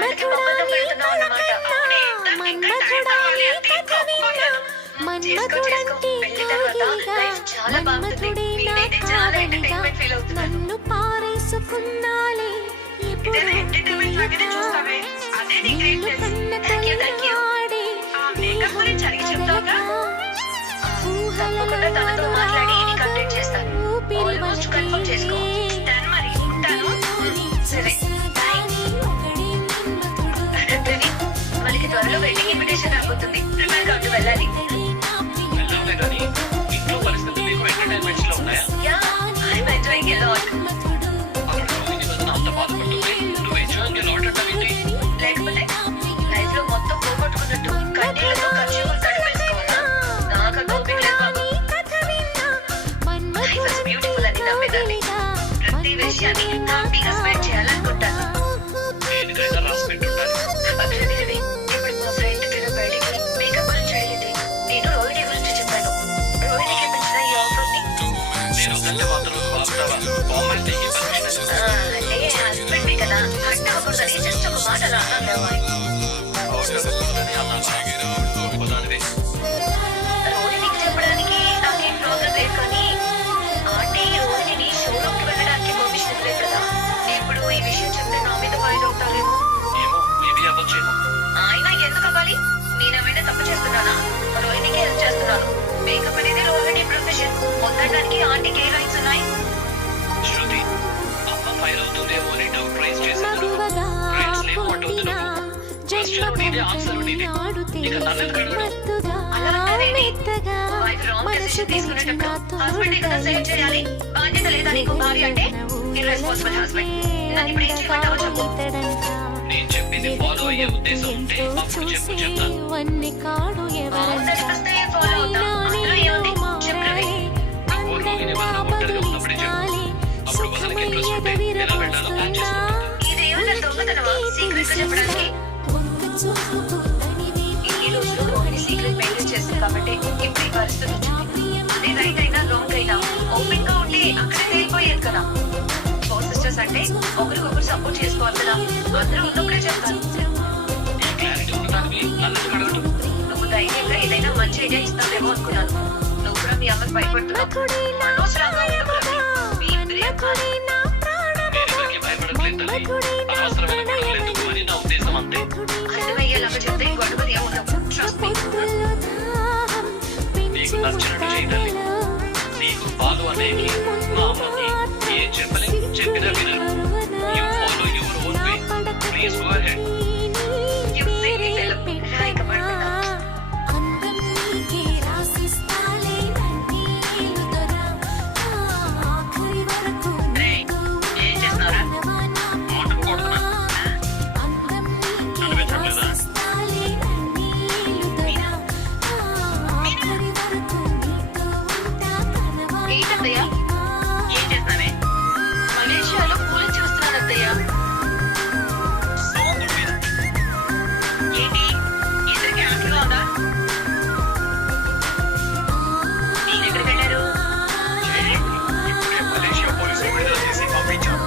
నాన్నకి అబద్ధం పెడుతున్నావు అన్నమాట. అవునే, నాకు ఇంకా టైం కావాలి అంటే ఇంకా ఒప్పుకుంటాను. చేసుకో చేసుకో. పెళ్లి తర్వాత లైఫ్ చాలా బాగుంటుంది. నేనైతే చాలా ఎంటర్టైన్మెంట్ ఫీల్ అవుతున్నాను. ఇదేదో ఎంటర్టైన్మెంట్ లాగానే చూస్తావే, అదే నీ గ్రేట్నెస్. Thank you. ఆ మేకప్ గురించి అడిగి చెప్తావుగా? తప్పకుండా తనతో మాట్లాడి నీకు అప్డేట్ చేస్తాను. ఆల్మోస్ట్ కన్ఫర్మ్ చేసుకో. డన్ మరి, ఉంటాను. సరే బాయ్. మనకి త్వరలో వెడ్డింగ్ ఇన్విటేషన్ రాబోతుంది. ప్రిపేర్ గా ఉంటూ వెళ్ళాలి. వెళ్ళాలే కానీ ఇంట్లో పరిస్థితులు నీకు ఎంటర్టైన్మెంట్స్ లో ఉన్నాయా? Yeah, I'm enjoying a lot. అంత బాధపడుతుంది, నువ్వు ఎంజాయింగ్ ఎ లాట్ అంటావేంటి? లేకపోతే లైఫ్ లో మొత్తం పోగొట్టుకున్నట్టు కన్నీళ్లతో ఖర్చులు తడిపేసుకోవాలా? నాకు ఓపిక లేదు బాబు. లైఫ్ ఇస్ బ్యూటిఫుల్ అని నమ్మేదాన్ని. ప్రతి విషయాన్ని హ్యాపీగా స్పెండ్ చేయాలనుకుంటాను. దేనికైనా రాసి పెట్టుంటారు. అగ్రదేవి, ఇప్పుడు మా ఫ్రెండ్ కింద బయటికి మేకప్ గురించి అడిగింది. నేను రోహిణి గురించి చెప్పాను. రోహిణికి ఇప్పించిన ఈ ఆఫర్ ని నేను వద్దంటే మాత్రం ఆపుతావా? బాగుంటే ఈ పర్మిషన్ అంటే హస్బెండ్ కదా, హట్ అవ్వకూడదని జస్ట్ ఒక మాట అన్నాను. రోహిణికి చెప్పడానికి నాకేం ప్రాబ్లం లేదు, కానీ ఆంటీ రోహిణిని షోరూమ్కి వెళ్ళడానికి పర్మిషన్ ఇవ్వలేదు కదా. ఇప్పుడు ఈ విషయం చెప్తే నా మీద ఫైట్ అవుతారేమో. ఏమో, మేబీ అవ్వచ్చేమో. ఆయన ఎందుకు అవ్వాలి? నేనేమైనా తప్పు చేస్తున్నానా? రోహిణికి హెల్ప్ చేస్తున్నాను. మేకప్ అనేది రోహిణి ప్రొఫెషన్. మొత్తానికి ఆంటీకి ఏ రైట్స్ ఉన్నాయి? శృతి, అమ్మ ఫైర్ అవుతుందేమో అని డౌట్ రైజ్ చేశాను. రైట్స్ లేవు అంటుంది నువ్వు. క్వశ్చన్ నీదే, ఆన్సర్ నీదే. ఇక నన్ను అడగడం. అలా అంటారేంటి? వైఫ్ రాంగ్ డెసిషన్ తీసుకునేటప్పుడు హస్బెండ్ కదా సెలెక్ట్ చేయాలి. బాధ్యత లేదా నీకు? భార్య అంటే ఇర్రెస్పాన్సిబుల్ హస్బెండ్. నన్ను ఇప్పుడు ఏం చేయమంటావో చెప్పు. నేను చెప్పింది ఫాలో అయ్యే ఉద్దేశం ఉంటే అప్పుడు చెప్పు, చెప్తాను. బాగుందనిపిస్తే ఫాలో అవుతాం. అందులో ఏముంది? చెప్పు రవి. నువ్వు రోహిణి వల్ల ఒంటరిగా ఉన్నప్పుడే చెప్పు. అప్పుడు వదలకి ఇంట్రెస్ట్ ఉంటే ఎలా వెళ్ళాలో ప్లాన్ చేసుకుంటాను. ఇదేమన్నా దొంగతనమా సీక్రెట్ గా చెప్పడానికి? ఈ రోజులో రోహిణి సీక్రెట్ మెయింటైన్ చేస్తుంది కాబట్టి ఇప్పుడు ఈ పరిస్థితి వచ్చింది. అదే రైట్ అయినా రాంగ్ అయినా ఓపెన్ గా ఉంటే అక్కడే తేలిపోయేది కదా. ఫోర్ సిస్టర్స్ అంటే ఒకరికొకరు సపోర్ట్ చేసుకోవాలి కదా. అందరూ ఉన్నప్పుడే చెప్తాను. ఈ క్లారిటీ ఉండడానికి నన్ను అడగడం. నువ్వు ధైర్యంగా ఏదైనా మంచి ఐడియా ఇస్తావేమో అనుకున్నాను. నువ్వు కూడా మీ అమ్మకి భయపడుతున్నావు. అనవసరంగా ఉండకు రవి. మీ ఇద్దరే కాదు. నేనెవరికి భయపడట్లేదు తల్లి. అనవసరమైన గొడవలు ఎందుకు అని నా ఉద్దేశం అంతే. అర్థమయ్యేలాగా చెప్తే గొడవలు ఏముండవు. Trust me. నీకు నచ్చినట్టు చేయగలి. నీకు బాలు అనేకి మా అమ్మకి ఏం చెప్పలే, చెప్పినా వినరు. You follow your own way. Please go ahead. You silly fellow. రాయిక పడుతున్నా. రేయ్, ఏం చేస్తున్నారా? మాటలు కొడుతున్నా. నన్ను పెట్టట్లేదా? ఏంటత్తయ్య? ఏం చేస్తానే? మలేషియాలో పూలు చూస్తున్నాను అత్తయ్య. సో గుడ్ మీద. ఏంటి? ఇద్దరికి ఆటలుగా ఉందా? మీరెక్కడికి వెళ్ళారు? ఇప్పుడే మలేషియా పోలీసులు విడుదల చేసి పంపించారు.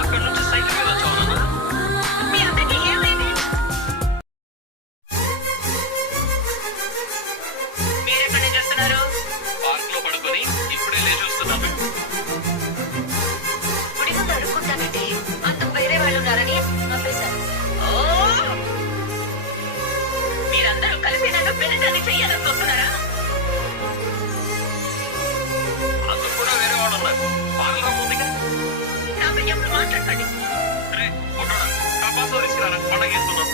అక్కడ నుంచి సైకిల్ మీద వచ్చావు. మీ అందరికీ ఏమైంది? మీరెక్కడి నుంచి వస్తున్నారు? పార్క్ లో పడుకొని ఇప్పుడే లేచి వస్తున్నాను. గుడి ముందు అడుక్కుంటానంటే అందుకు వేరే వాళ్ళు ఉన్నారని ఆపేశాను. ఓ! మీరందరూ కలిసి నన్ను పెళ్ళని చెయ్యాలనుకుంటున్నారా? అందుకు కూడా వేరే వాడు ఉన్నారు. పార్లర్ ముందుగా నాపై ఎప్పుడు మాట్లాడండి. రే కొట్టడా, టపాసులు తీసుకురారా, పండగ చేసుకున్నాం.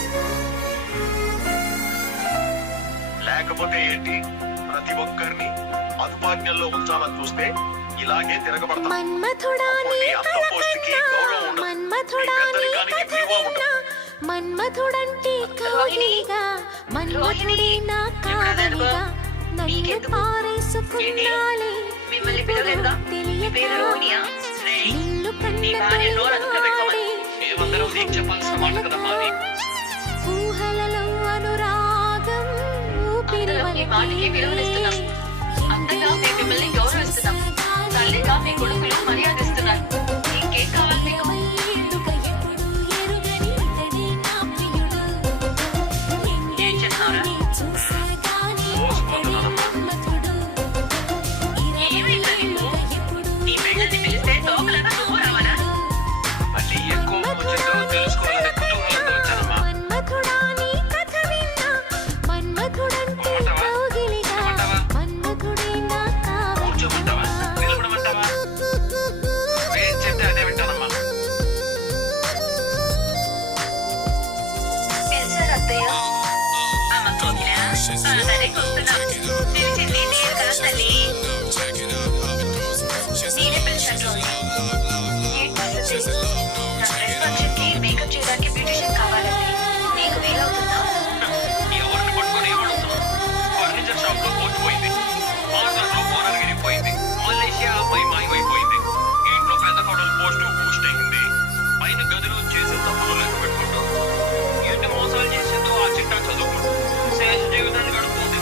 లేకపోతే ఏంటి? ప్రతి ఒక్కరిని అదుపాజ్ఞల్లో ఉంచాలని చూస్తే ఇలాగే తిరగబడతాం. అప్పుడు అంత పోస్టుకి గౌరవం ఉండదు. మీ పెద్దరికానికి విలువ ఉండదు. రోహిణి, మీకెందుకు? ఏంటి? మిమ్మల్ని పిలవలేదుగా? మీ పేరు రోహిణియా? రేయ్, నీ భార్య నోరు అదుపులో పెట్టుకోమని. మేమందరం నీకు చెప్పాల్సిన మాట కదా మాది. అందరం మీ మాటకి విలువనిస్తున్నాం. అంతగా మేము మిమ్మల్ని గౌరవిస్తున్నాం. తల్లిగా మీ కొడుకులు మర్యాదిస్తున్నారు. ఇంకేం కావాలి మీకు? వచ్చాను రోహిణి. ఏంటి వసతి? నా ఫ్రెండ్ ఫంక్షన్ కి మేకప్ చేయడానికి బ్యూటిషియన్ కావాలండి. నీకు వీలవుతుందా? ఎవరిని పట్టుకొని ఏమడుగుతున్నావు? ఫర్నిచర్ షాప్ లో పోస్ట్ పోయింది, పార్లర్ లో ఓనర్ గిరిపోయింది, మలేషియా అమ్మాయి మాయమైపోయింది, ఇంట్లో పెద్ద కోడలు పోస్టు బూస్ట్ అయింది, పైన గదిలో చేసే తప్పులు లెక్క పెట్టుకుంటూ ఎన్ని మోసాలు చేసిందో ఆ చిట్టా చదువుకుంటూ శేష జీవితాన్ని గడుపుతుంది.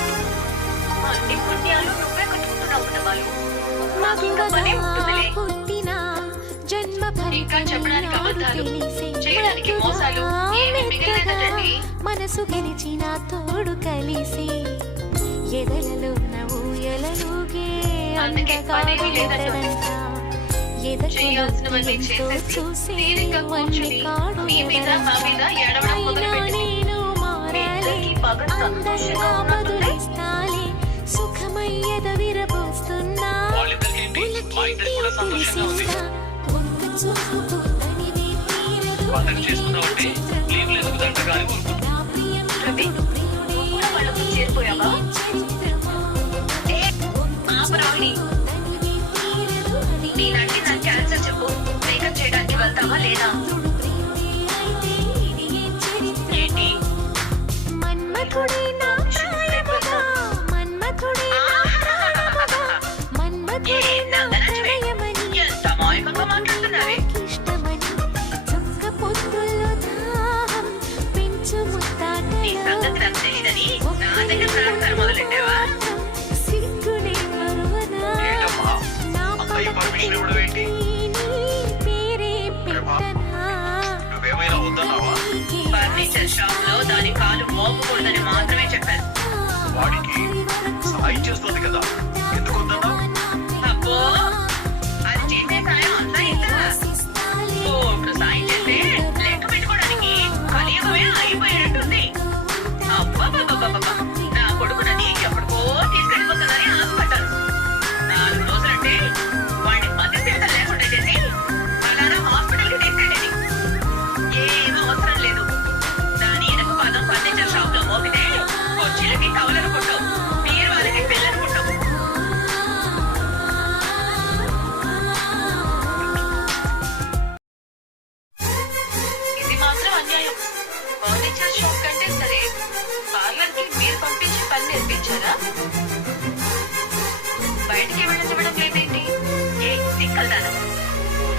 అన్ని పుణ్యాలు నువ్వే కట్టుకుంటున్నావు కదా బాలు. మాకు ఇంకా పనే ఉంటుందిలే. ఇంకా చెప్పడానికి అబద్ధాలు, చేయడానికి మోసాలు ఏమీ మిగలేదటండి. మనసు గెలిచిన తోడు కలిసి ఎదలలో ఊయలలుగే అందుకే పనేమీ లేదట. చేయాల్సినవన్నీ చేసేసి తీరిక కూర్చుని మీ మీద మా మీద ఏడవడం మొదలుపెట్టింది. మీ ఇద్దరికీ బాగా సంతోషంగా ఉన్నట్టుంది. సుఖమయ్యద విరబోస్తున్నా వాళ్ళిద్దరికి ఏంటి? మా ఇద్దరికి కూడా సంతోషంగా ఉంది. పండగ చేసుకున్నావంటే లీవ్ లేదు దండగా అని కోరుకుంటున్నా. రవి, నువ్వు కూడా వాళ్ళతో చేరిపోయావా? ఏ, ఆపు రోహిణి. నేనంటే నా క్యాన్సర్ చెప్పు. మేకప్ చేయడానికి వెళ్తావా లేదా? ఏంటి? మన్మథుడే నా కాయముగా, మన్మథుడే నా ప్రాణముగా, మన్మథుడే నా హృదయమని, ఎంత అమాయకంగా మాట్లాడుతున్నావే. ఇష్టమని, చుక్క పొద్దుల్లో దాహం పెంచు నీ ముత్తాటలో, సంగతి నాకు తెలియదని నా దగ్గర ప్రార్థన మొదలెట్టావా? సిగ్గునే మరువనా, ఏంటమ్మా నా అత్తయ్య పర్మిషన్ ఇవ్వడం ఏంటి? నీ పేరే పెట్టనా, నువ్వేమైనా వద్దన్నావా? ఫర్నిచర్ షాప్ లో దాని కాలు మోపకూడదని మాత్రమే చెప్పాను. వాడికి సాయం చేస్తుంది కదా, ఎందుకు వద్దన్నావు? అబ్బో, అది చేసే సాయం అంతా ఇంతగా కోట్లు సాయం చేస్తే లెక్క పెట్టుకోవడానికి కలియుగమే అయిపోయేటట్టుంది. అబ్బబ్బబ్బబ్బబ్బ, నా కొడుకునని ఎప్పటికో తీసుకెళ్ళిపోతుందని ఆశపడ్డాను. 4 రోజులంటే వాడిని మధ్యస్థిత లేకుండా చేసి అలానా హాస్పిటల్కి తీసుకెళ్ళేది. ఏమీ అవసరం లేదు. దాని వెనక పదం ఫర్నిచర్ షాప్ లో మోగితే కొచ్చిలకి కవలనుకుంటావు, మీరు వాళ్ళకి పిల్లనుకుంటావు. ఇది మాత్రం అన్యాయం. ఫర్నిచర్ షాప్ కంటే సరే పార్లర్ కి మీరు పంపించి పని నేర్పించారా? బయటికి వెళ్ళనివ్వడం లేదేంటి? ఏ దిక్కల్దాను,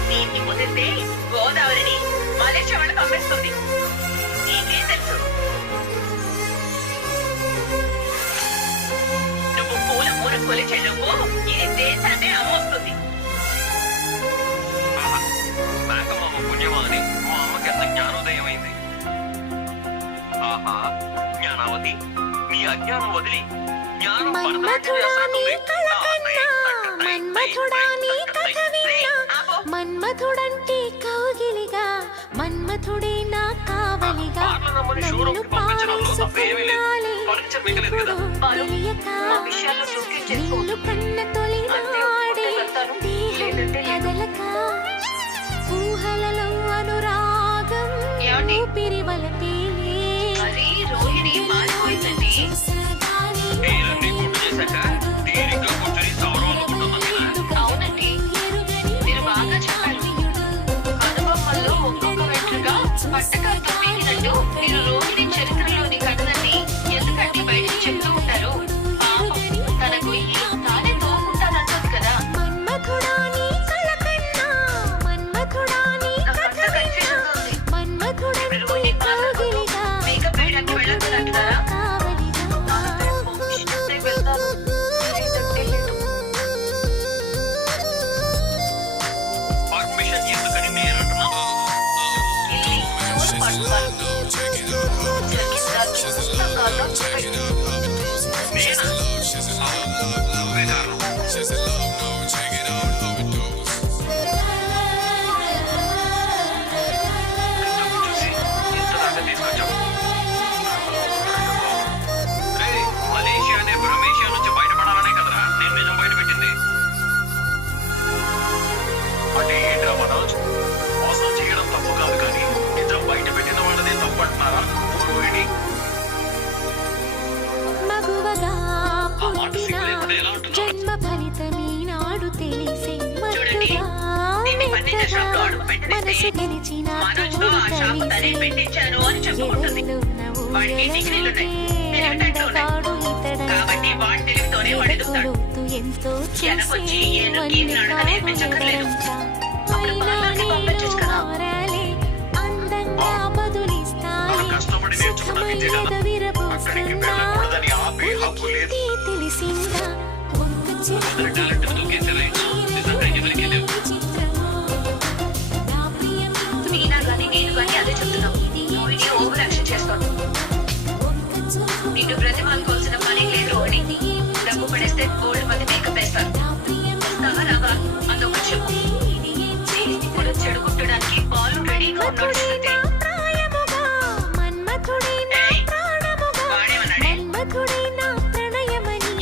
దీన్ని కుదిరితే గోదావరిని మలేషియా వాళ్ళకి పంపిస్తుంది. నీకేం తెలుసు? నువ్వు పూల మూల కొలిచే లోపు ఇది దేశాన్ని అమ్మొస్తుంది. ఆహా, మేకమామ పుణ్యమా అని మా అమ్మకి ఎంత జ్ఞానోదయం అయింది. ఆహా, జ్ఞానావతి, నీ అజ్ఞానం వదిలి జ్ఞానం మన్మథుడా నీ కళ కన్నా, మన్మథుడా నీ కథ విన్నా, మన్మథుడంటే కౌగిలిగా, మన్మథుడే నా కావలిగా, పార్లర్ అమ్మని నన్ను షోరూమ్కి పంపించడంలో తప్పేమీ లేదు. పాలిసుకున్నాలే ఫర్నిచర్ మిగలేదు కదా. బాలు, తెలియక మా విషయాల్లో సూట్కేస్ చేసుకో. నిన్ను కన్న తొలినాడే వెళ్తాను. దేహం లేదంటే లేదు. కదలక, ఊహలలో అనురాగం ఏమండి? ఊపిరి వలపేలే, అది రోహిణి మారిపోయిందండి. పేరుని గుర్తు చేశాక తీరిగ్గా కూర్చొని సవరం అనుకుంటున్నాం కదా. అవునండి, మీరు బాగా చెప్పారు. అనుభవంలో ఒక్కొక్క వెంట్రుగా పట్టకాలతో పీకినట్టు మీరు రోహిణి చరిత్రలోని కథలన్నీ ఎందుకంటే బయటికి చెప్తూ ఉంటారు. పాపం, తన గొయ్యి తానే తోకుంటానంటుంది కదా. మన్మథుడా నీ కళ కన్నా, మన్మథుడా నీ నాకు కథ అంతా విన్నా, కన్ఫ్యూజన్ ఉంది. మీరు మన్మథుడంటే రోహిణి పాత్రతో కౌగిలిగా, మేకప్ వేయడానికి వెళ్ళొద్దంటున్నారా? కావలిగా. ఇష్టంతో వెళ్తాను, లేదంటే లేదు. పర్మిషన్ ఎందుకని నేను అంటున్నా. ఇల్లి నూనె పట్టుకోవాలి. జరిగిందానికి పుస్తకాల్లో చూపెట్టు. నేనా? నువ్వే కారణం. ఇంతకు చూసి ఇంతదాకా తీసుకొచ్చావు. రేయ్, మలేషియా అనే బ్రహ్మేషియా నుంచి బయటపడాలనే కదరా నేను నిజం బయటపెట్టింది. అంటే ఏంట్రా మనోజ్, మోసం చేయడం తప్పు కాదు కానీ నిజం బయట పెట్టిన వాళ్ళదే తప్పు అంటున్నారా రోహిణి? మగువగా ఆ మాట పుట్టిన సిగ్గు లేకుండా ఎలా ఉంటుందో. జన్మ ఫలితమీనాడు తెలిసే చూడండి, మత్తుగా ఫర్నిచర్ షాప్ లో అడుగు మనసు పెట్టిస్తే గెలిచిన మనోజ్తో ఆ షాప్ తనే పెట్టించాను అని చెప్పుకుంటుంది. వాడికి డిగ్రీలున్నాయి, తెలివితేటలున్నాయి. కాబట్టి వాడి తెలివితోనే వాడు ఎదుగుతాడు. వెనకొచ్చి ఏను గీని నడక నేర్పించక్కర్లేదు. అప్పుడు పార్లర్కి పంపించచ్చు కదా. మన కష్టపడి నేర్చుకున్న విద్య కదా, అక్కడికి వెళ్ళకూడదని ఆపే హక్కు లేదు. అందరి టాలెంట్ తొక్కేసారు. నిజంగా ఎవరికి లేవు. మీనా గానీ నేను గానీ అదే చెప్తున్నావు. నువ్వు ఇది ఓవర్ యాక్షన్ చేస్తావు. నిన్ను బ్రతిమాలుకోవాల్సిన పని లేదు రోహిణి. డబ్బు పడేస్తే గోల్డ్ మంది మేకప్ వేస్తారు. వస్తావా రావా అదొక చెప్పు. ఇప్పుడు చెడుకుంటడానికి పాలు రెడీగా ఉన్నాడు శృతి.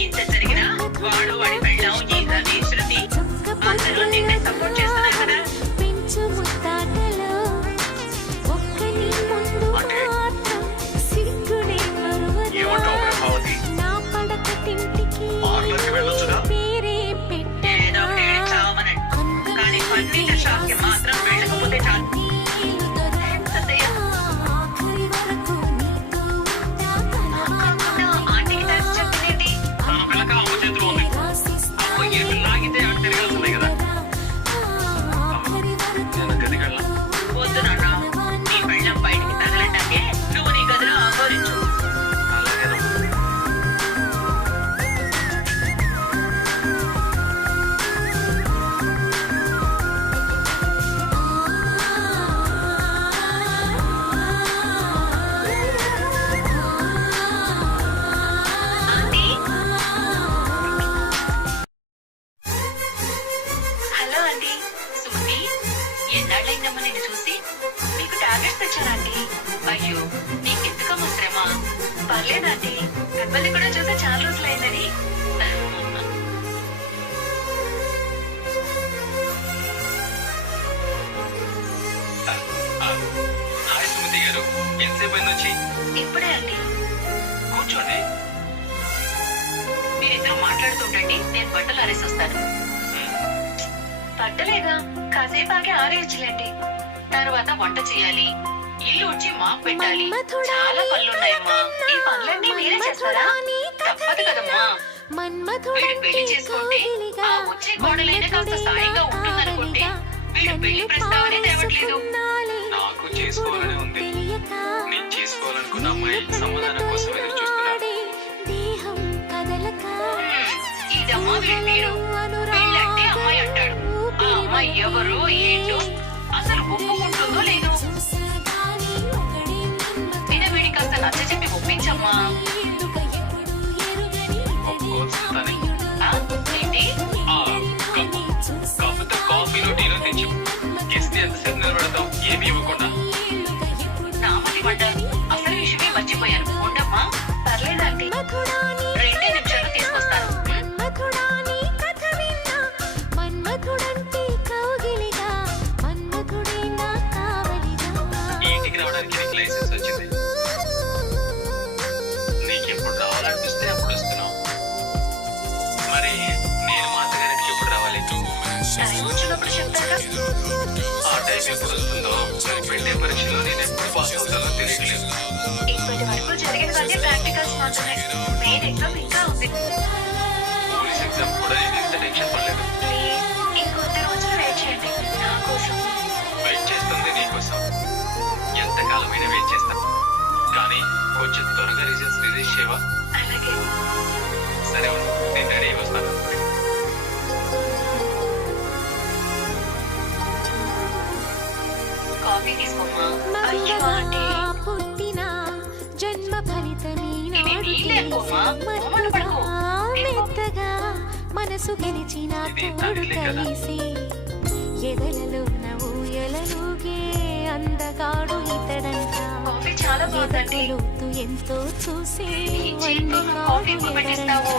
ఇంత జరిగినా వాడు వాడి పెళ్ళాం ఈ రవి శృతి అందరూ నిన్నే సపోర్ట్ చేస్తున్నారు కదా. ఏమంటావు ప్రభావతి? పార్లర్కి వెళ్ళొచ్చుగా? ఏదో ఒకటి ఏడి చావమనండి. కానీ ఫర్నిచర్ షాప్ కి మాత్రం వెళ్ళకపోతే చాలు. ఎంత దయ. కాకుండా ఆంటీకి థాంక్స్ చెప్పలేంటి? తన పిల్లక అమ్మ చేతిలో ఉంది. అమ్మ ఎటు లాగితే అటు తిరగాల్సిందే కదా. నేను గదికి వెళ్ళను. వద్దు నాన్న. నీ పెళ్ళం బయటికి తగలటాకే నువ్వు నీ గదిలో ఆహ్వానించు. అలాగేనమ్మా. ఆంటీ. Hello aunty. సుమతి, ఎన్నాళ్ళైందమ్మా నిన్ను చూసి? మీకు టాబ్లెట్స్ తెచ్చానా ఆంటీ? అయ్యో, నీకెందుకమ్మా శ్రమ? పర్లేదాంటీ, మిమ్మల్ని కూడా చూసి చాలా రోజులైందని. హాయ్ సుమతి గారు, ఎంతసేపు అయింది వచ్చి? ఇప్పుడే ఆంటీ. కూర్చోండి. మీరిద్దరూ మాట్లాడుతుంటండి, నేను బట్టలు ఆరేసి వస్తాను. బట్టలేగా, కాసేపు ఆగి ఆరేయచ్చులేండి. తర్వాత వంట చేయాలి, ఇల్లు ఉడ్చి మాకు పెట్టాలి. చాలా పనులున్నాయమ్మా. ఈ పనులన్నీ మీరే చేస్తారా? తప్పదు కదమ్మా. వీడు పెళ్లి చేసుకుంటే ఆ వచ్చే కోడలైనా కాస్త సాయంగా ఉంటుందనుకుంటే వీడు పెళ్లి ప్రస్తావనే తేవట్లేదు. నాకు చేసుకోవాలని ఉంది. నేను చేసుకోవాలనుకున్న అమ్మాయి సమాధానం కోసం ఎదురు చూస్తున్నాను. ఇదమ్మా వీడి తీరు. వీళ్ళంటే అమ్మాయి అంటాడు. ఆ అమ్మాయి ఎవరు ఏంటో అసలు ఒప్పుకుంటుందో లేదో. అయినా వీడి కాస్త నచ్చ చెప్పి ఒప్పించమ్మా. ఒప్పుకోవాల్సిన తనే. ఆ, ఏంటి? ఆ, కాకపోతే కాఫీలో టీలో తెచ్చు. గెస్ట్ ఎంతసేపు నిలబెడతాం ఏమి ఇవ్వకుండా. నామతి పడ్డ అసలు విషయమే మర్చిపోయాను. ఉండమ్మా. పర్లేదండి, 2 నిమిషాలు తీసుకొస్తాను. ఈ ఇంటికి రావడానికి నీకు లైసెన్స్ వచ్చింది. నీకు ఎప్పుడు రావాలనిపిస్తే అప్పుడు వస్తున్నావు. మరి నేను మా అత్తగారికి ఎప్పుడు రావాలి? టైం వచ్చినప్పుడు చెప్తారా? ఆ టైం ఎప్పుడు వస్తుందో మరి పెళ్ళే పరీక్షలో నేను ఎప్పుడు పాస్ అవుతానో తెలియట్లేదు. ఇప్పటి వరకు జరిగినవన్నీ ప్రాక్టికల్స్ మాత్రమే. మెయిన్ ఎగ్జామ్ ఇంకా ఉంది. పోలీస్ ఎగ్జామ్ కూడా నేను ఇంత టెన్షన్ పడలేదు. ప్లీజ్, ఇంకొద్ది రోజులు వెయిట్ చేయండి నా కోసం. వెయిట్ చేస్తుంది నీకోసం. ఎంతకాలమైనా వెయిట్ చేస్తాను. కానీ కొంచెం త్వరగా రిజల్ట్స్ రిలీజ్ చేయవా? అలాగే. సరే ఉండు, నేను రెడీ అయి వస్తాను. కాఫీ తీసుకోమ్మా. అయ్యో ఆంటీ, పుట్టిన జన్మ ఫలితమే ఇది నీళ్ళే అనుకోమ్మా. మొహమాట పడకు. మెత్తగా మనసు గెలిచిన తోడు కలిసి ఎదలలో ఊయలలుగే అందగాడు ఇతడంట. కాఫీ చాలా బాగుందండి. ఎదలోతు ఎంతో చూసే ఈ చేతితో నువ్వు కాఫీ ఎప్పుడు పెట్టిస్తావు?